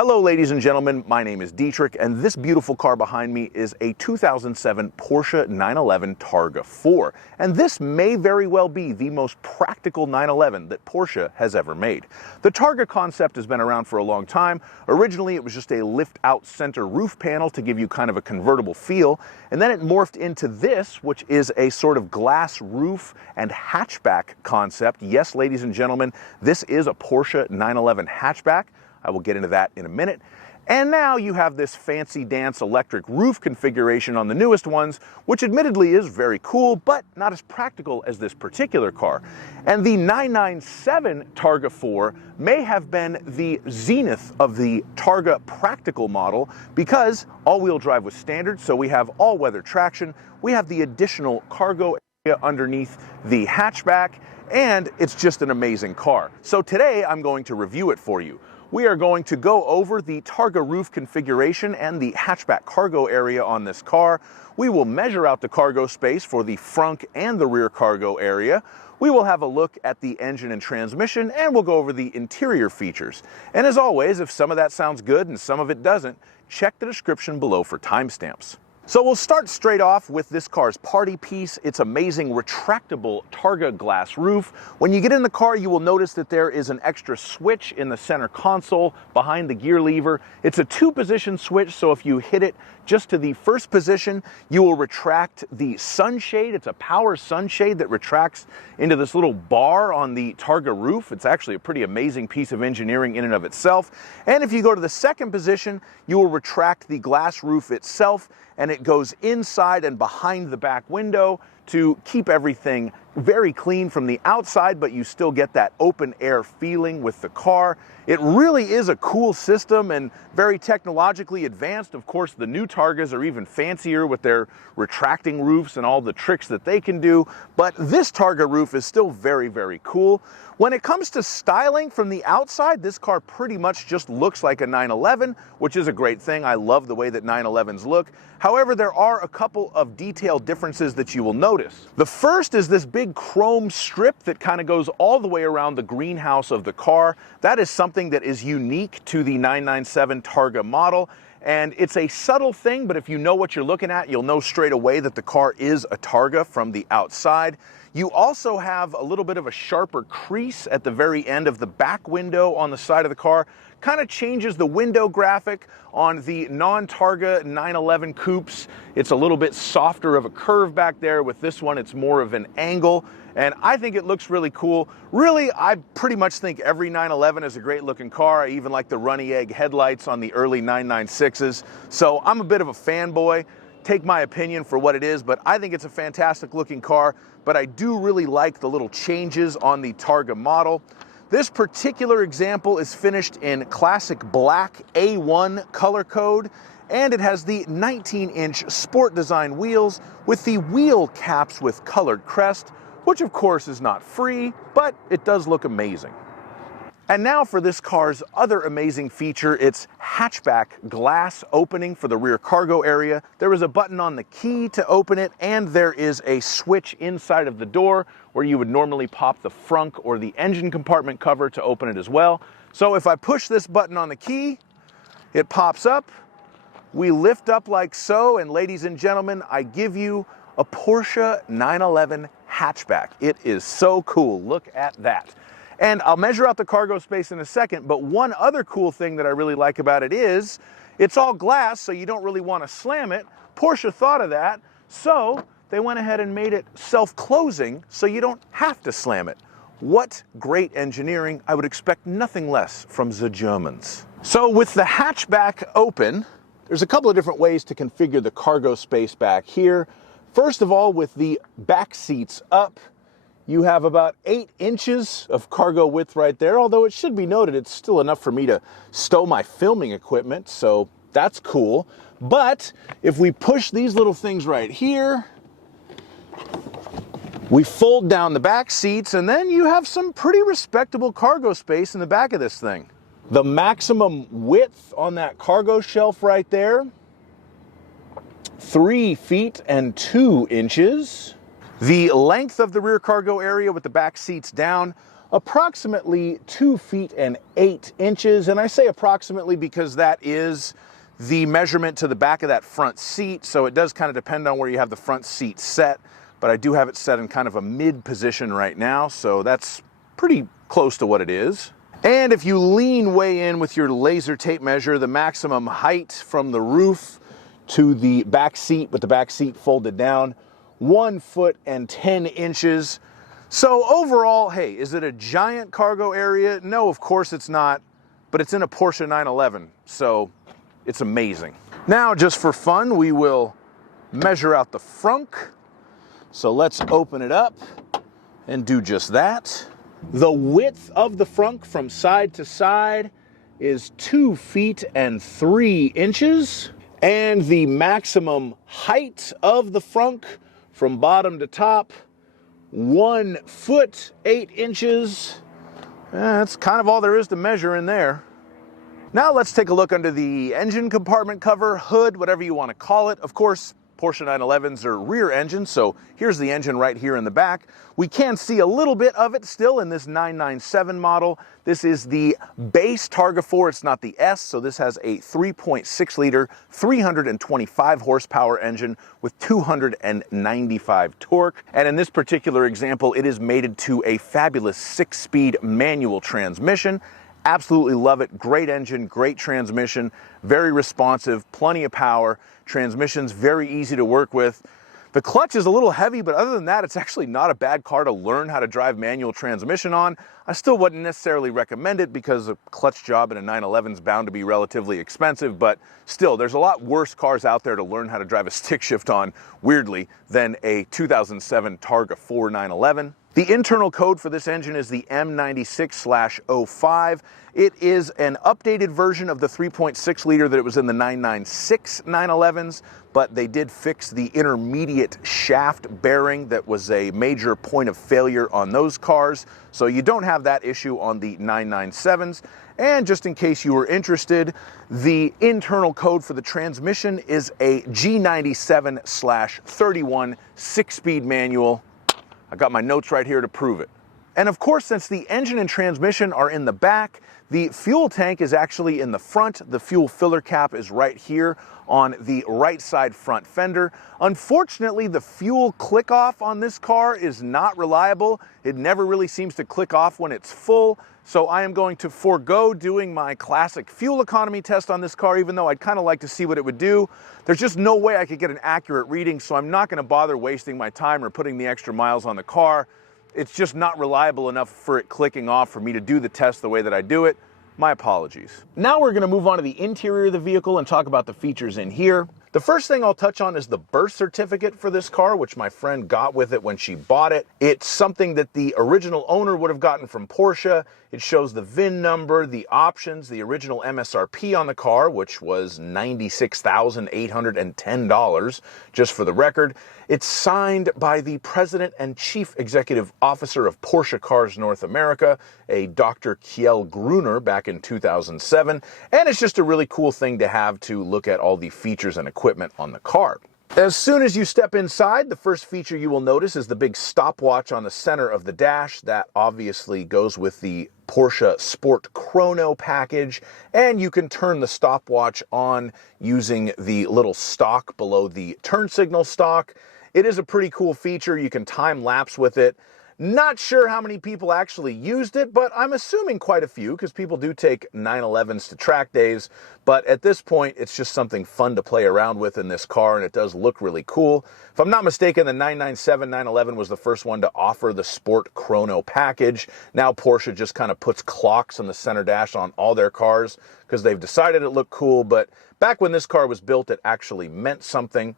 Hello ladies and gentlemen, my name is Dietrich and this beautiful car behind me is a 2007 Porsche 911 Targa 4. And this may very well be the most practical 911 that Porsche has ever made. The Targa concept has been around for a long time. Originally it was just a lift-out center roof panel to give you kind of a convertible feel, and then it morphed into this, which is a sort of glass roof and hatchback concept. Yes, ladies and gentlemen, this is a Porsche 911 hatchback. I will get into that in a minute. And now you have this fancy dance electric roof configuration on the newest ones, which admittedly is very cool, but not as practical as this particular car. And the 997 Targa 4 may have been the zenith of the Targa practical model because all-wheel drive was standard, so we have all-weather traction, we have the additional cargo area underneath the hatchback, and it's just an amazing car. So today I'm going to review it for you. We are going to go over the Targa roof configuration and the hatchback cargo area on this car. We will measure out the cargo space for the frunk and the rear cargo area. We will have a look at the engine and transmission, and we'll go over the interior features. And as always, if some of that sounds good and some of it doesn't, check the description below for timestamps. So we'll start straight off with this car's party piece. It's amazing retractable Targa glass roof. When you get in the car, you will notice that there is an extra switch in the center console behind the gear lever. It's a two-position switch, so if you hit it just to the first position, you will retract the sunshade. It's a power sunshade that retracts into this little bar on the Targa roof. It's actually a pretty amazing piece of engineering in and of itself. And if you go to the second position, you will retract the glass roof itself, and it goes inside and behind the back window to keep everything very clean from the outside, but you still get that open air feeling with the car. It really is a cool system and very technologically advanced. Of course, the new Targas are even fancier with their retracting roofs and all the tricks that they can do, but this Targa roof is still very, very cool. When it comes to styling from the outside, this car pretty much just looks like a 911, which is a great thing. I love the way that 911s look. However, there are a couple of detail differences that you will notice. The first is this big chrome strip that kind of goes all the way around the greenhouse of the car. That is something that is unique to the 997 Targa model. And it's a subtle thing, but if you know what you're looking at, you'll know straight away that the car is a Targa from the outside. You also have a little bit of a sharper crease at the very end of the back window on the side of the car. Kind of changes the window graphic. On the non-Targa 911 coupes, it's a little bit softer of a curve back there. With this one, it's more of an angle. And I think it looks really cool. Really, I pretty much think every 911 is a great looking car. I even like the runny egg headlights on the early 996s. So I'm a bit of a fanboy. Take my opinion for what it is, but I think it's a fantastic looking car. But I do really like the little changes on the Targa model. This particular example is finished in classic black A1 color code, and it has the 19-inch sport design wheels with the wheel caps with colored crest, which of course is not free, but it does look amazing. And now for this car's other amazing feature, its hatchback glass opening for the rear cargo area. There is a button on the key to open it, and there is a switch inside of the door where you would normally pop the frunk or the engine compartment cover to open it as well. So if I push this button on the key, it pops up. We lift up like so, and ladies and gentlemen, I give you a Porsche 911 hatchback. It is so cool. Look at that. And I'll measure out the cargo space in a second, but one other cool thing that I really like about it is it's all glass, so you don't really want to slam it. Porsche thought of that, so they went ahead and made it self-closing so you don't have to slam it. What great engineering. I would expect nothing less from the Germans. So with the hatchback open, there's a couple of different ways to configure the cargo space back here. First of all, with the back seats up, you have about 8 inches of cargo width right there, although it should be noted it's still enough for me to stow my filming equipment, so that's cool. But if we push these little things right here, we fold down the back seats, and then you have some pretty respectable cargo space in the back of this thing. The maximum width on that cargo shelf right there, 3 feet and 2 inches. The length of the rear cargo area with the back seats down, approximately 2 feet and 8 inches. And I say approximately because that is the measurement to the back of that front seat. So it does kind of depend on where you have the front seat set, but I do have it set in kind of a mid position right now. So that's pretty close to what it is. And if you lean way in with your laser tape measure, the maximum height from the roof to the back seat with the back seat folded down, 1 foot and 10 inches. So overall, hey, is it a giant cargo area? No, of course it's not, but it's in a Porsche 911, so it's amazing. Now, just for fun, we will measure out the frunk. So let's open it up and do just that. The width of the frunk from side to side is 2 feet and 3 inches. And the maximum height of the frunk from bottom to top, 1 foot 8 inches. That's kind of all there is to measure in there. Now let's take a look under the engine compartment cover, hood, whatever you want to call it. Of course, Porsche 911s are rear engine, so here's the engine right here in the back. We can see a little bit of it still in this 997 model. This is the base Targa 4, it's not the S, so this has a 3.6 liter, 325 horsepower engine with 295 torque. And in this particular example, it is mated to a fabulous 6-speed manual transmission. Absolutely love it. Great engine, great transmission, very responsive, plenty of power. Transmission's very easy to work with. The clutch is a little heavy, but other than that, it's actually not a bad car to learn how to drive manual transmission on. I still wouldn't necessarily recommend it because a clutch job in a 911 is bound to be relatively expensive, but still, there's a lot worse cars out there to learn how to drive a stick shift on, weirdly, than a 2007 Targa 4 911. The internal code for this engine is the M96/05. It is an updated version of the 3.6 liter that it was in the 996 911s, but they did fix the intermediate shaft bearing that was a major point of failure on those cars. So you don't have that issue on the 997s. And just in case you were interested, the internal code for the transmission is a G97/31 6-speed manual. I got my notes right here to prove it. And of course, since the engine and transmission are in the back, the fuel tank is actually in the front. The fuel filler cap is right here on the right side front fender. Unfortunately, the fuel click off on this car is not reliable. It never really seems to click off when it's full. So I am going to forego doing my classic fuel economy test on this car, even though I'd kind of like to see what it would do. There's just no way I could get an accurate reading, so I'm not going to bother wasting my time or putting the extra miles on the car. It's just not reliable enough for it clicking off for me to do the test the way that I do it. My apologies. Now we're going to move on to the interior of the vehicle and talk about the features in here. The first thing I'll touch on is the birth certificate for this car, which my friend got with it when she bought it. It's something that the original owner would have gotten from Porsche. It shows the VIN number, the options, the original MSRP on the car, which was $96,810, just for the record. It's signed by the President and Chief Executive Officer of Porsche Cars North America, a Dr. Kjell Gruner, back in 2007. And it's just a really cool thing to have to look at all the features and equipment on the car. As soon as you step inside, the first feature you will notice is the big stopwatch on the center of the dash. That obviously goes with the Porsche Sport Chrono package, and you can turn the stopwatch on using the little stalk below the turn signal stalk. It is a pretty cool feature. You can time lapse with it. Not sure how many people actually used it, but I'm assuming quite a few because people do take 911s to track days. But at this point, it's just something fun to play around with in this car, and it does look really cool. If I'm not mistaken, the 997 911 was the first one to offer the Sport Chrono package. Now Porsche just kind of puts clocks on the center dash on all their cars because they've decided it looked cool. But back when this car was built, it actually meant something.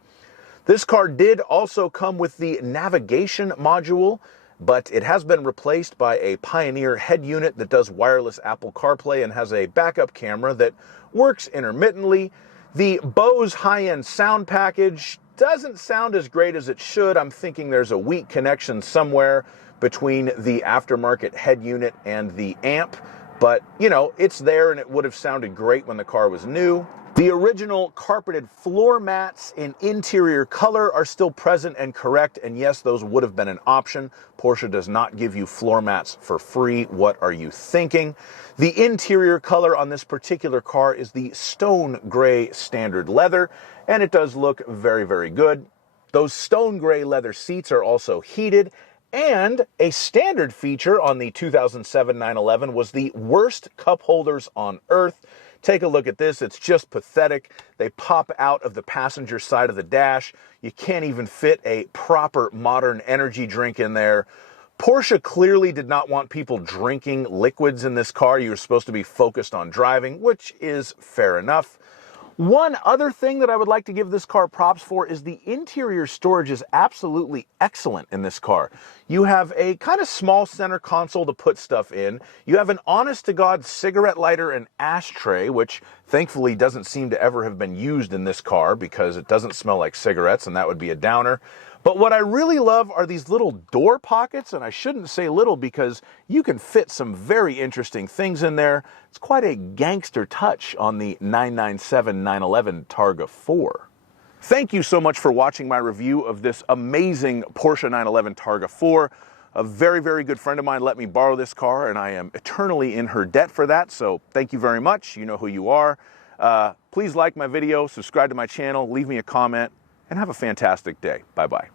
This car did also come with the navigation module, but it has been replaced by a Pioneer head unit that does wireless Apple CarPlay and has a backup camera that works intermittently. The Bose high-end sound package doesn't sound as great as it should. I'm thinking there's a weak connection somewhere between the aftermarket head unit and the amp, but, you know, it's there and it would have sounded great when the car was new. The original carpeted floor mats in interior color are still present and correct, and yes, those would have been an option. Porsche does not give you floor mats for free. What are you thinking? The interior color on this particular car is the stone gray standard leather, and it does look very, very good. Those stone gray leather seats are also heated, and a standard feature on the 2007 911 was the worst cup holders on earth. Take a look at this. It's just pathetic. They pop out of the passenger side of the dash. You can't even fit a proper modern energy drink in there. Porsche clearly did not want people drinking liquids in this car. You were supposed to be focused on driving, which is fair enough. One other thing that I would like to give this car props for is the interior storage is absolutely excellent in this car. You have a kind of small center console to put stuff in. You have an honest-to-God cigarette lighter and ashtray, which thankfully doesn't seem to ever have been used in this car because it doesn't smell like cigarettes, and that would be a downer. But what I really love are these little door pockets, and I shouldn't say little because you can fit some very interesting things in there. It's quite a gangster touch on the 997 911 Targa 4. Thank you so much for watching my review of this amazing Porsche 911 Targa 4. A very, very good friend of mine let me borrow this car, and I am eternally in her debt for that, so thank you very much. You know who you are. Please like my video, subscribe to my channel, leave me a comment, and have a fantastic day. Bye-bye.